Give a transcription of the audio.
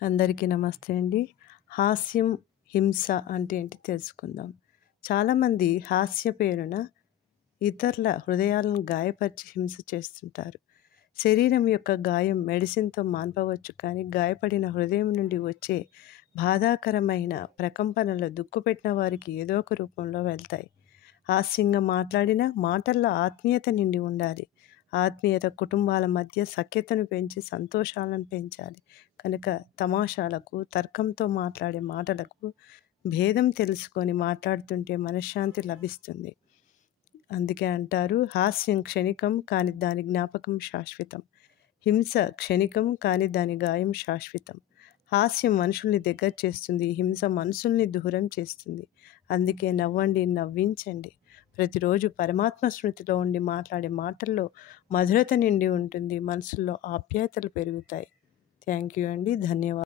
అందరికీ నమస్తే అండి. హాస్యం, హింస అంటే ఏంటి తెలుసుకుందాం. చాలామంది హాస్య పేరున ఇతరుల హృదయాలను గాయపరిచి హింస చేస్తుంటారు. శరీరం యొక్క గాయం మెడిసిన్‌తో మాన్పవచ్చు, కానీ గాయపడిన హృదయం నుండి వచ్చే బాధాకరమైన ప్రకంపనలు దుఃఖపెట్టిన వారికి ఏదో ఒక రూపంలో వెళ్తాయి. హాస్యంగా మాట్లాడిన మాటల్లో ఆత్మీయత నిండి ఉండాలి. ఆత్మీయత కుటుంబాల మధ్య సఖ్యతను పెంచి సంతోషాలను పెంచాలి. కనుక తమాషాలకు, తర్కంతో మాట్లాడే మాటలకు భేదం తెలుసుకొని మాట్లాడుతుంటే మనశ్శాంతి లభిస్తుంది. అందుకే అంటారు, హాస్యం క్షణికం కానీ దాని జ్ఞాపకం శాశ్వతం. హింస క్షణికం కానీ దాని గాయం శాశ్వతం. హాస్యం మనుషుల్ని దగ్గర చేస్తుంది, హింస మనసుల్ని దూరం చేస్తుంది. అందుకే నవ్వండి, నవ్వించండి. ప్రతిరోజు పరమాత్మ స్మృతిలో ఉండి మాట్లాడే మాటల్లో మధురత నిండి ఉంటుంది. మనసుల్లో ఆప్యాయతలు పెరుగుతాయి. థ్యాంక్ యూ అండి. ధన్యవాదాలు.